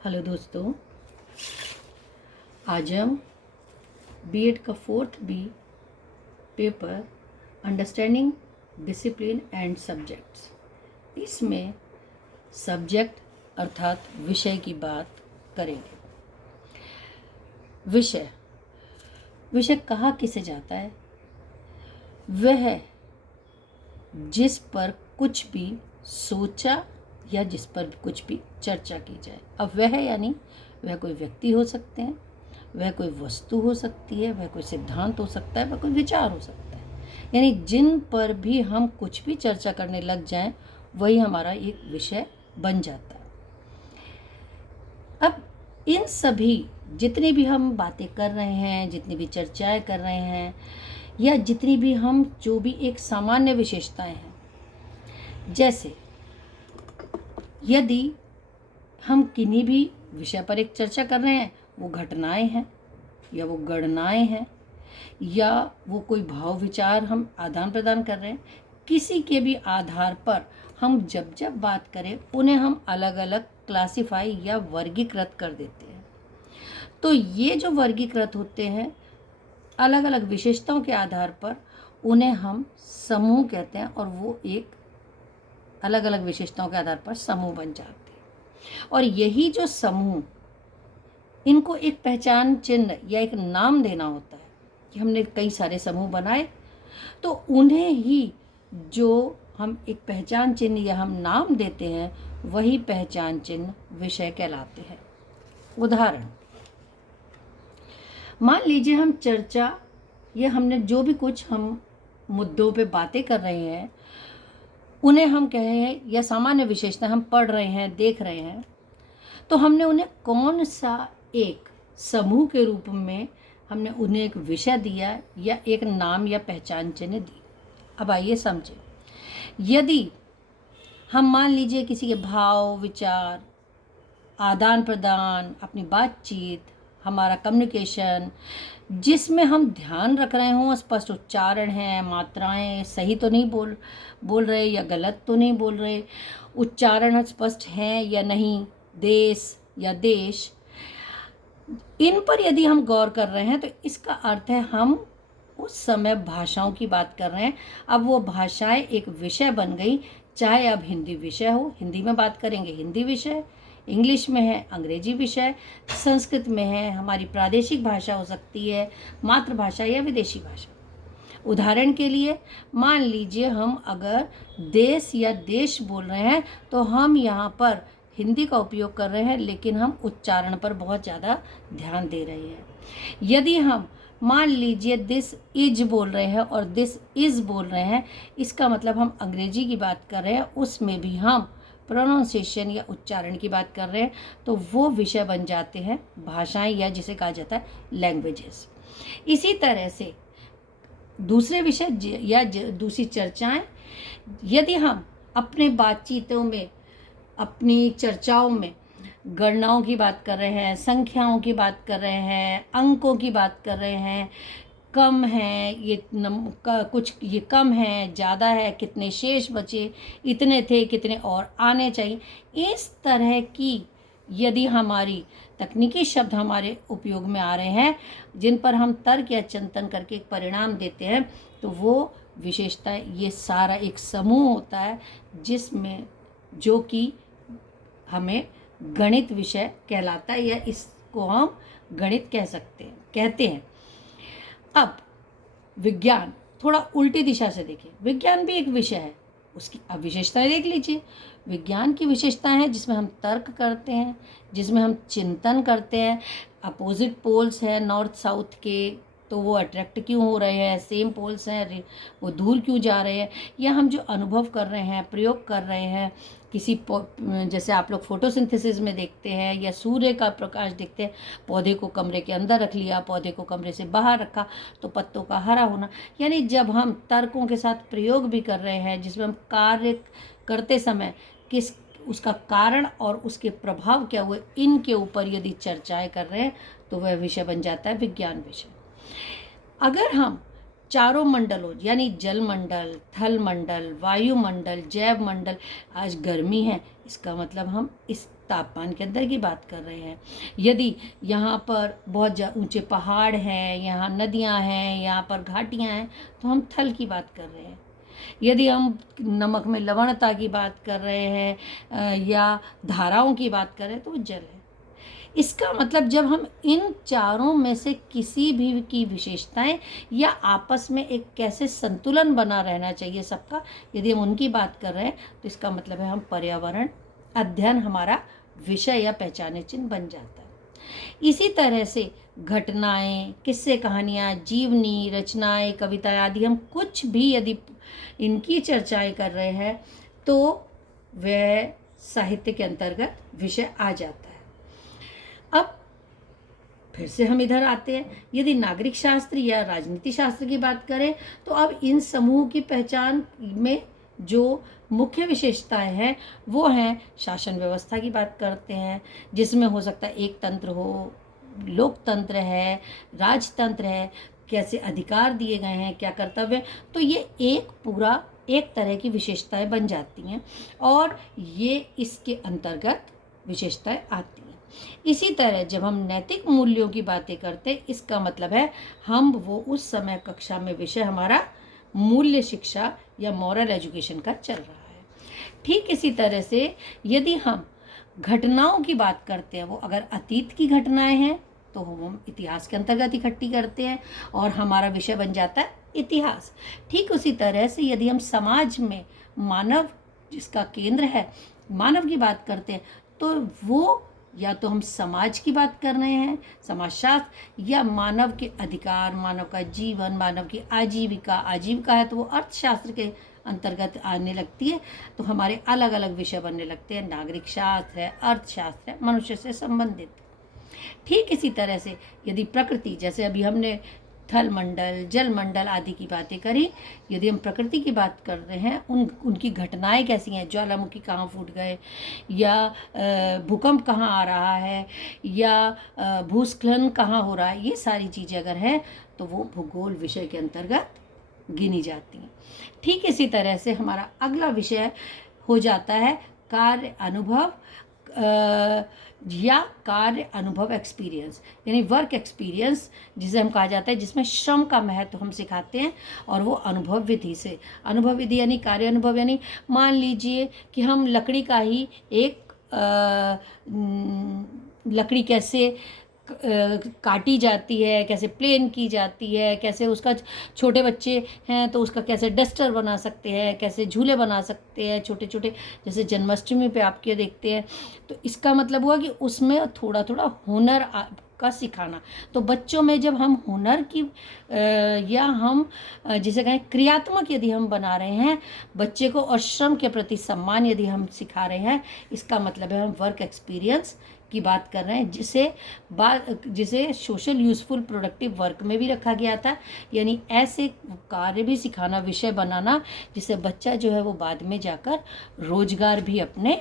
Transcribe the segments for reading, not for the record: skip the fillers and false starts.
Hello दोस्तों, आज हम बीएड का 4th B paper understanding discipline and subjects, इसमें सब्जेक्ट अर्थात विषय की बात करेंगे। विषय विषय कहा किसे जाता है? वह जिस पर कुछ भी सोचा या जिस पर कुछ भी चर्चा की जाए। अब वह यानी वह कोई व्यक्ति हो सकते हैं, वह कोई वस्तु हो सकती है, वह कोई सिद्धांत हो सकता है, वह कोई विचार हो सकता है। यानी जिन पर भी हम कुछ भी चर्चा करने लग जाएं, वही हमारा एक विषय बन जाता है। अब इन सभी जितनी भी हम बातें कर रहे हैं, जितनी भी चर्चाएं कर रहे हैं, या जितनी भी हम जो भी एक सामान्य विशेषताएं हैं, जैसे यदि हम किन्हीं भी विषय पर एक चर्चा कर रहे हैं, वो घटनाएं हैं या वो गणनाएं हैं या वो कोई भाव विचार हम आदान प्रदान कर रहे हैं, किसी के भी आधार पर हम जब जब बात करें उन्हें हम अलग अलग क्लासिफाई या वर्गीकृत कर देते हैं। तो ये जो वर्गीकृत होते हैं अलग अलग विशेषताओं के आधार पर, उन्हें हम समूह कहते हैं और वो एक अलग अलग विशेषताओं के आधार पर समूह बन जाते हैं। और यही जो समूह, इनको एक पहचान चिन्ह या एक नाम देना होता है कि हमने कई सारे समूह बनाए, तो उन्हें ही जो हम एक पहचान चिन्ह या हम नाम देते हैं, वही पहचान चिन्ह विषय कहलाते हैं। उदाहरण, मान लीजिए हम चर्चा या हमने जो भी कुछ हम मुद्दों पे बातें कर रहे हैं, उन्हें हम कह रहे हैं या सामान्य विशेषता हम पढ़ रहे हैं, देख रहे हैं, तो हमने उन्हें कौन सा एक समूह के रूप में हमने उन्हें एक विषय दिया या एक नाम या पहचान चिन्ह दी। अब आइए समझें। यदि हम मान लीजिए किसी के भाव विचार, आदान प्रदान, अपनी बातचीत, हमारा कम्युनिकेशन, जिसमें हम ध्यान रख रहे हों, स्पष्ट उच्चारण है, मात्राएं सही तो नहीं बोल रहे या गलत तो नहीं बोल रहे, उच्चारण स्पष्ट हैं या नहीं, देश या देश, इन पर यदि हम गौर कर रहे हैं तो इसका अर्थ है हम उस समय भाषाओं की बात कर रहे हैं। अब वो भाषाएं एक विषय बन गई, चाहे अब हिंदी विषय हो, हिंदी में बात करेंगे हिंदी विषय, इंग्लिश में है अंग्रेजी विषय, संस्कृत में है हमारी प्रादेशिक भाषा हो सकती है, मातृभाषा या विदेशी भाषा। उदाहरण के लिए मान लीजिए हम अगर देश या देश बोल रहे हैं तो हम यहाँ पर हिंदी का उपयोग कर रहे हैं, लेकिन हम उच्चारण पर बहुत ज़्यादा ध्यान दे रहे हैं। यदि हम मान लीजिए दिस इज बोल रहे हैं और दिस इज़ बोल रहे हैं, इसका मतलब हम अंग्रेजी की बात कर रहे हैं, उसमें भी हम प्रोनाउंसिएशन या उच्चारण की बात कर रहे हैं, तो वो विषय बन जाते हैं भाषाएं या जिसे कहा जाता है लैंग्वेजेस। इसी तरह से दूसरे विषय या दूसरी चर्चाएं, यदि हम अपने बातचीतों में, अपनी चर्चाओं में गणनाओं की बात कर रहे हैं, संख्याओं की बात कर रहे हैं, अंकों की बात कर रहे हैं, कम है ये कुछ ये कम है, ज़्यादा है, कितने शेष बचे, इतने थे, कितने और आने चाहिए, इस तरह की यदि हमारी तकनीकी शब्द हमारे उपयोग में आ रहे हैं, जिन पर हम तर्क या चिंतन करके एक परिणाम देते हैं, तो वो विशेषता, ये सारा एक समूह होता है जिसमें जो कि हमें गणित विषय कहलाता है, या इसको हम गणित कहते हैं। अब विज्ञान, थोड़ा उल्टी दिशा से देखिए, विज्ञान भी एक विषय है, उसकी अब विशेषताएं देख लीजिए। विज्ञान की विशेषताएं हैं जिसमें हम तर्क करते हैं, जिसमें हम चिंतन करते हैं, अपोजिट पोल्स हैं नॉर्थ साउथ के, तो वो अट्रैक्ट क्यों हो रहे हैं, सेम पोल्स हैं वो दूर क्यों जा रहे हैं, या हम जो अनुभव कर रहे हैं, प्रयोग कर रहे हैं, किसी जैसे आप लोग फोटोसिंथेसिस में देखते हैं या सूर्य का प्रकाश देखते हैं, पौधे को कमरे के अंदर रख लिया, पौधे को कमरे से बाहर रखा, तो पत्तों का हरा होना। यानी जब हम तर्कों के साथ प्रयोग भी कर रहे हैं, जिसमें हम कार्य करते समय किस उसका कारण और उसके प्रभाव क्या हुए, इनके ऊपर यदि चर्चाएं कर रहे हैं, तो वह विषय बन जाता है विज्ञान विषय। अगर हम चारों मंडलों यानी जल मंडल, थल मंडल, वायुमंडल, जैव मंडल, आज गर्मी है, इसका मतलब हम इस तापमान के अंदर की बात कर रहे हैं। यदि यहाँ पर बहुत ऊंचे पहाड़ हैं, यहाँ नदियाँ हैं, यहाँ पर घाटियाँ हैं, तो हम थल की बात कर रहे हैं। यदि हम नमक में लवणता की बात कर रहे हैं या धाराओं की बात कर रहे हैं, तो वो जल है। इसका मतलब जब हम इन चारों में से किसी भी की विशेषताएं या आपस में एक कैसे संतुलन बना रहना चाहिए सबका, यदि हम उनकी बात कर रहे हैं, तो इसका मतलब है हम पर्यावरण अध्ययन हमारा विषय या पहचाने चिन्ह बन जाता है। इसी तरह से घटनाएं, किस्से, कहानियाँ, जीवनी, रचनाएं, कविताएं आदि, हम कुछ भी यदि इनकी चर्चाएं कर रहे हैं तो वह साहित्य के अंतर्गत विषय आ जाता है। अब फिर से हम इधर आते हैं, यदि नागरिक शास्त्र या राजनीति शास्त्र की बात करें तो अब इन समूह की पहचान में जो मुख्य विशेषताएं हैं वो हैं शासन व्यवस्था की बात करते हैं, जिसमें हो सकता है एक तंत्र हो, लोकतंत्र है, राजतंत्र है, कैसे अधिकार दिए गए हैं, क्या कर्तव्य, तो ये एक पूरा एक तरह की विशेषताएं बन जाती हैं और ये इसके अंतर्गत विशेषताएं आती हैं। इसी तरह जब हम नैतिक मूल्यों की बातें करते हैं, इसका मतलब है हम वो उस समय कक्षा में विषय हमारा मूल्य शिक्षा या मॉरल एजुकेशन का चल रहा है। ठीक इसी तरह से यदि हम घटनाओं की बात करते हैं, वो अगर अतीत की घटनाएं हैं तो हम इतिहास के अंतर्गत इकट्ठी करते हैं और हमारा विषय बन जाता है इतिहास। ठीक उसी तरह से यदि हम समाज में मानव जिसका केंद्र है मानव की बात करते हैं, तो वो या तो हम समाज की बात कर रहे हैं समाजशास्त्र, या मानव के अधिकार, मानव का जीवन, मानव की आजीविका, आजीविका है तो वो अर्थशास्त्र के अंतर्गत आने लगती है। तो हमारे अलग अलग विषय बनने लगते हैं, नागरिक शास्त्र है, अर्थशास्त्र है, मनुष्य से संबंधित। ठीक इसी तरह से यदि प्रकृति, जैसे अभी हमने थल मंडल, जल मंडल आदि की बातें करी, यदि हम प्रकृति की बात कर रहे हैं, उनकी घटनाएं कैसी हैं, ज्वालामुखी कहाँ फूट गए, या भूकंप कहाँ आ रहा है, या भूस्खलन कहाँ हो रहा है, ये सारी चीज़ें अगर हैं तो वो भूगोल विषय के अंतर्गत गिनी जाती हैं। ठीक इसी तरह से हमारा अगला विषय हो जाता है कार्य अनुभव या कार्य अनुभव एक्सपीरियंस, यानी वर्क एक्सपीरियंस जिसे हम कहा जाता है, जिसमें श्रम का महत्व हम सिखाते हैं और वो अनुभव विधि से। अनुभव विधि यानी कार्य अनुभव, यानी मान लीजिए कि हम लकड़ी का ही एक लकड़ी कैसे काटी जाती है, कैसे प्लेन की जाती है, कैसे उसका छोटे बच्चे हैं तो उसका कैसे डस्टर बना सकते हैं, कैसे झूले बना सकते हैं छोटे छोटे, जैसे जन्माष्टमी पे आपके देखते हैं। तो इसका मतलब हुआ कि उसमें थोड़ा थोड़ा हुनर का सिखाना। तो बच्चों में जब हम हुनर की या हम जिसे कहें क्रियात्मक यदि हम बना रहे हैं बच्चे को और श्रम के प्रति सम्मान यदि हम सिखा रहे हैं, इसका मतलब है हम वर्क एक्सपीरियंस की बात कर रहे हैं, जिसे सोशल यूजफुल प्रोडक्टिव वर्क में भी रखा गया था, यानी ऐसे कार्य भी सिखाना, विषय बनाना जिससे बच्चा जो है वो बाद में जाकर रोजगार भी अपने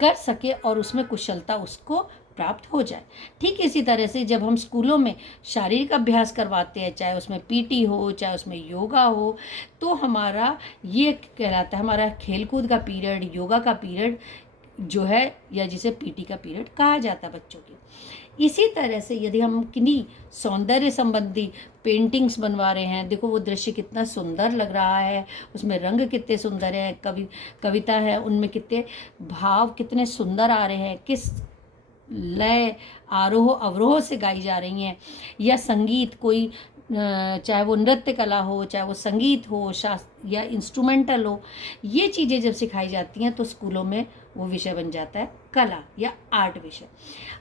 कर सके और उसमें कुशलता उसको प्राप्त हो जाए। ठीक इसी तरह से जब हम स्कूलों में शारीरिक अभ्यास करवाते हैं, चाहे उसमें पीटी हो, चाहे उसमें योगा हो, तो हमारा ये कहलाता है हमारा खेलकूद का पीरियड, योगा का पीरियड जो है, या जिसे पीटी का पीरियड कहा जाता है बच्चों के। इसी तरह से यदि हम किन्हीं सौंदर्य संबंधी पेंटिंग्स बनवा रहे हैं, देखो वो दृश्य कितना सुंदर लग रहा है, उसमें रंग कितने सुंदर हैं, कविता है उनमें कितने भाव कितने सुंदर आ रहे हैं, किस लय आरोह अवरोह से गाई जा रही हैं, या संगीत कोई चाहे वो नृत्य कला हो, चाहे वो संगीत हो, शास्त्र या इंस्ट्रूमेंटल हो, ये चीज़ें जब सिखाई जाती हैं तो स्कूलों में वो विषय बन जाता है कला या आर्ट विषय।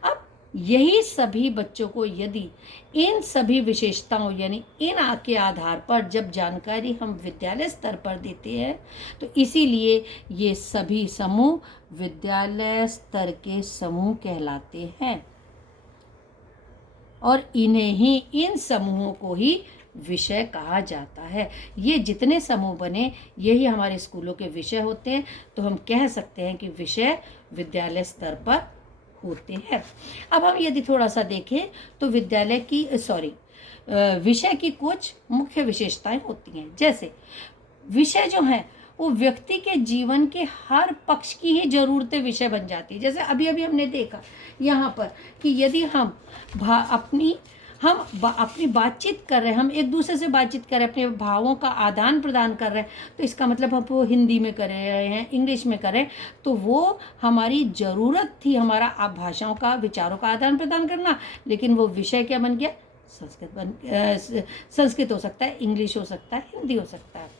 अब यही सभी बच्चों को यदि इन सभी विशेषताओं यानी इन के आधार पर जब जानकारी हम विद्यालय स्तर पर देते हैं, तो इसीलिए ये सभी समूह विद्यालय स्तर के समूह कहलाते हैं और इन समूहों को ही विषय कहा जाता है। ये जितने समूह बने यही हमारे स्कूलों के विषय होते हैं, तो हम कह सकते हैं कि विषय विद्यालय स्तर पर होते हैं। अब हम यदि थोड़ा सा देखें तो विद्यालय की विषय की कुछ मुख्य विशेषताएं होती हैं। जैसे विषय जो है वो व्यक्ति के जीवन के हर पक्ष की ही ज़रूरतें विषय बन जाती है। जैसे अभी अभी हमने देखा यहाँ पर कि यदि हम अपनी बातचीत कर रहे हैं, हम एक दूसरे से बातचीत कर रहे हैं, अपने भावों का आदान प्रदान कर रहे हैं, तो इसका मतलब हम वो हिंदी में कर रहे हैं, इंग्लिश में कर रहे हैं, तो वो हमारी ज़रूरत थी, हमारा भाषाओं का, विचारों का आदान प्रदान करना। लेकिन वो विषय क्या बन गया? संस्कृत हो सकता है, इंग्लिश हो सकता है, हिंदी हो सकता है।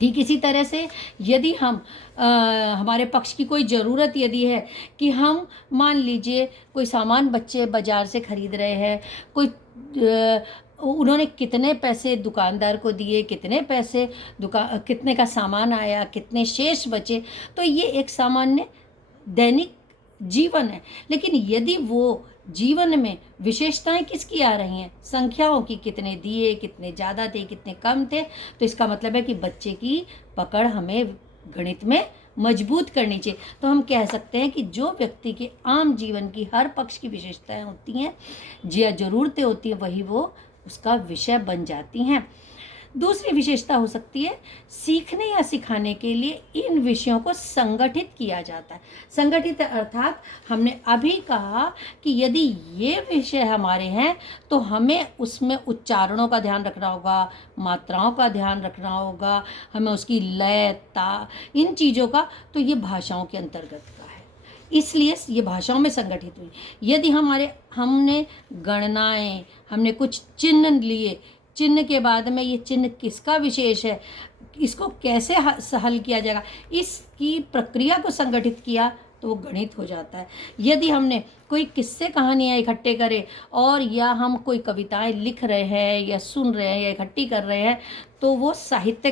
ठीक इसी तरह से यदि हम हमारे पक्ष की कोई ज़रूरत यदि है कि हम मान लीजिए कोई सामान बच्चे बाज़ार से ख़रीद रहे हैं, उन्होंने कितने पैसे दुकानदार को दिए, कितने पैसे कितने का सामान आया, कितने शेष बचे, तो ये एक सामान्य दैनिक जीवन है। लेकिन यदि वो जीवन में विशेषताएं किसकी आ रही हैं? संख्याओं की, कितने दिए, कितने ज़्यादा थे, कितने कम थे, तो इसका मतलब है कि बच्चे की पकड़ हमें गणित में मजबूत करनी चाहिए। तो हम कह सकते हैं कि जो व्यक्ति के आम जीवन की हर पक्ष की विशेषताएं होती हैं या ज़रूरतें होती हैं, वही वो उसका विषय बन जाती हैं। दूसरी विशेषता हो सकती है सीखने या सिखाने के लिए इन विषयों को संगठित किया जाता है। संगठित अर्थात हमने अभी कहा कि यदि ये विषय हमारे हैं तो हमें उसमें उच्चारणों का ध्यान रखना होगा, मात्राओं का ध्यान रखना होगा, हमें उसकी लय, ता, इन चीज़ों का, तो ये भाषाओं के अंतर्गत का है, इसलिए ये भाषाओं में संगठित हुई। यदि हमने गणनाएं, हमने कुछ चिन्ह लिए, चिन्ह के बाद में ये चिन्ह किसका विशेष है, इसको कैसे हल किया जाएगा, इसकी प्रक्रिया को संगठित किया तो वो गणित हो जाता है। यदि हमने कोई किस्से कहानियाँ इकट्ठे करे और या हम कोई कविताएं लिख रहे हैं या सुन रहे हैं या इकट्ठी कर रहे हैं, तो वो साहित्य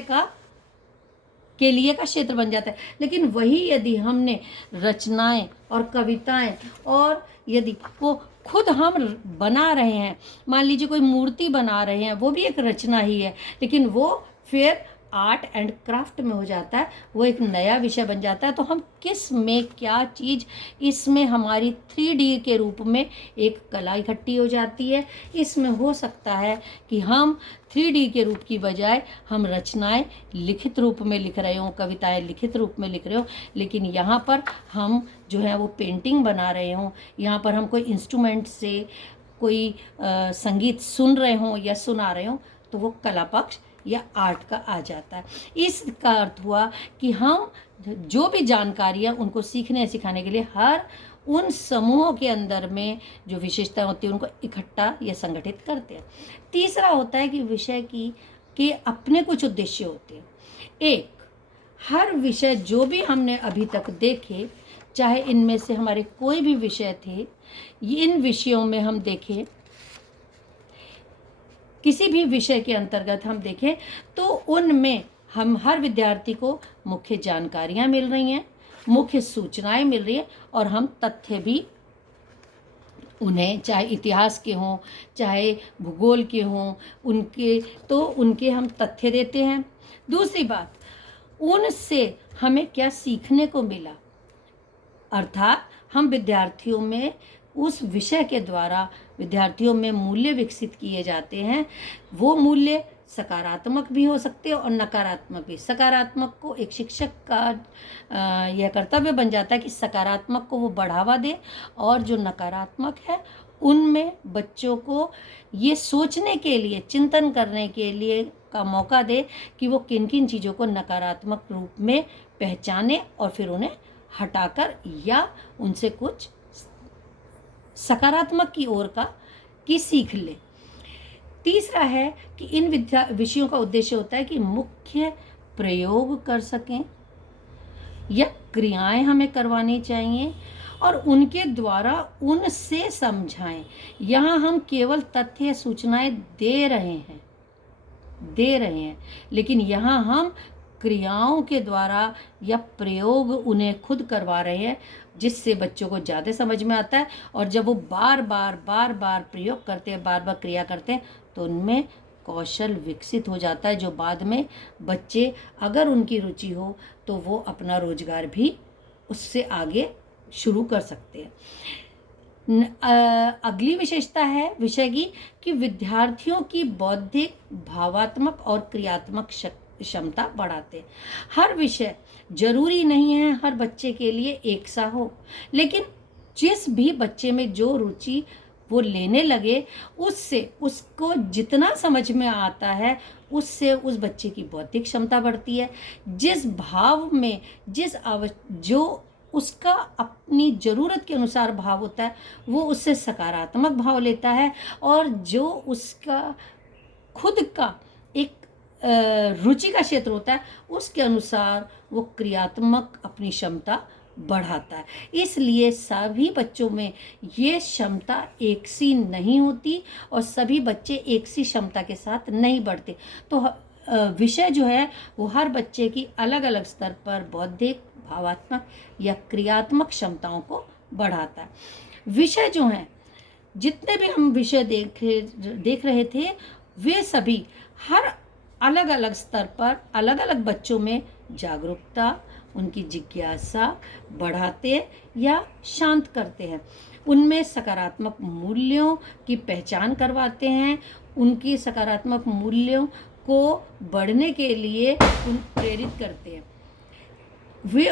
के लिए का क्षेत्र बन जाता है। लेकिन वही यदि हमने रचनाएं और कविताएं, और यदि वो खुद हम बना रहे हैं, मान लीजिए कोई मूर्ति बना रहे हैं, वो भी एक रचना ही है, लेकिन वो फिर आर्ट एंड क्राफ्ट में हो जाता है, वो एक नया विषय बन जाता है। तो हम किस में क्या चीज़, इसमें हमारी 3D के रूप में एक कला इकट्ठी हो जाती है। इसमें हो सकता है कि हम 3D के रूप की बजाय हम रचनाएं लिखित रूप में लिख रहे हों, कविताएं लिखित रूप में लिख रहे हों, लेकिन यहाँ पर हम जो है वो पेंटिंग बना रहे हों, यहाँ पर हम कोई इंस्ट्रूमेंट से कोई संगीत सुन रहे हों या सुना रहे हों, तो वो कला पक्ष या आर्ट का आ जाता है। इसका अर्थ हुआ कि हम जो भी जानकारियाँ उनको सीखने सिखाने के लिए हर उन समूहों के अंदर में जो विशेषताएं होती हैं उनको इकट्ठा या संगठित करते हैं। तीसरा होता है कि विषय के अपने कुछ उद्देश्य होते हैं। एक, हर विषय जो भी हमने अभी तक देखे, चाहे इनमें से हमारे कोई भी विषय थे, इन विषयों में हम देखें, किसी भी विषय के अंतर्गत हम देखें तो उनमें हम हर विद्यार्थी को मुख्य जानकारियाँ मिल रही हैं, मुख्य सूचनाएं मिल रही हैं, और हम तथ्य भी उन्हें, चाहे इतिहास के हों चाहे भूगोल के हों, उनके हम तथ्य देते हैं। दूसरी बात, उनसे हमें क्या सीखने को मिला, अर्थात हम विद्यार्थियों में उस विषय के द्वारा विद्यार्थियों में मूल्य विकसित किए जाते हैं। वो मूल्य सकारात्मक भी हो सकते हैं और नकारात्मक भी। सकारात्मक को एक शिक्षक का यह कर्तव्य बन जाता है कि सकारात्मक को वो बढ़ावा दे, और जो नकारात्मक है उनमें बच्चों को ये सोचने के लिए, चिंतन करने के लिए का मौका दे कि वो किन किन चीज़ों को नकारात्मक रूप में पहचाने और फिर उन्हें हटाकर या उनसे कुछ सकारात्मक की ओर की सीख ले। तीसरा है कि इन विषयों का उद्देश्य होता है कि मुख्य प्रयोग कर सकें या क्रियाएं हमें करवानी चाहिए और उनके द्वारा उनसे समझाएं। यहाँ हम केवल तथ्य सूचनाएं दे रहे हैं, लेकिन यहाँ हम क्रियाओं के द्वारा या प्रयोग उन्हें खुद करवा रहे हैं, जिससे बच्चों को ज़्यादा समझ में आता है। और जब वो बार बार प्रयोग करते हैं, बार बार क्रिया करते हैं, तो उनमें कौशल विकसित हो जाता है, जो बाद में बच्चे, अगर उनकी रुचि हो, तो वो अपना रोजगार भी उससे आगे शुरू कर सकते हैं। अगली विशेषता है विषय की कि विद्यार्थियों की बौद्धिक, भावात्मक और क्रियात्मक क्षमता बढ़ाते हैं। हर विषय जरूरी नहीं है हर बच्चे के लिए एक सा हो, लेकिन जिस भी बच्चे में जो रुचि वो लेने लगे, उससे उसको जितना समझ में आता है उससे उस बच्चे की बौद्धिक क्षमता बढ़ती है। जिस भाव में जो उसका अपनी ज़रूरत के अनुसार भाव होता है वो उससे सकारात्मक भाव लेता है, और जो उसका खुद का एक रुचि का क्षेत्र होता है उसके अनुसार वो क्रियात्मक अपनी क्षमता बढ़ाता है। इसलिए सभी बच्चों में ये क्षमता एक सी नहीं होती और सभी बच्चे एक सी क्षमता के साथ नहीं बढ़ते। तो विषय जो है वो हर बच्चे की अलग अलग स्तर पर बौद्धिक, भावात्मक या क्रियात्मक क्षमताओं को बढ़ाता है। विषय जो हैं, जितने भी हम विषय देख रहे थे, वे सभी हर अलग अलग स्तर पर अलग अलग बच्चों में जागरूकता, उनकी जिज्ञासा बढ़ाते या शांत करते हैं। उनमें सकारात्मक मूल्यों की पहचान करवाते हैं, उनकी सकारात्मक मूल्यों को बढ़ने के लिए उन प्रेरित करते हैं। वे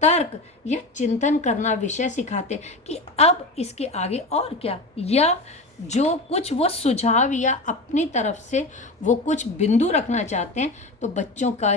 तर्क या चिंतन करना विषय सिखाते कि अब इसके आगे और क्या, या जो कुछ वो सुझाव या अपनी तरफ से वो कुछ बिंदु रखना चाहते हैं, तो बच्चों का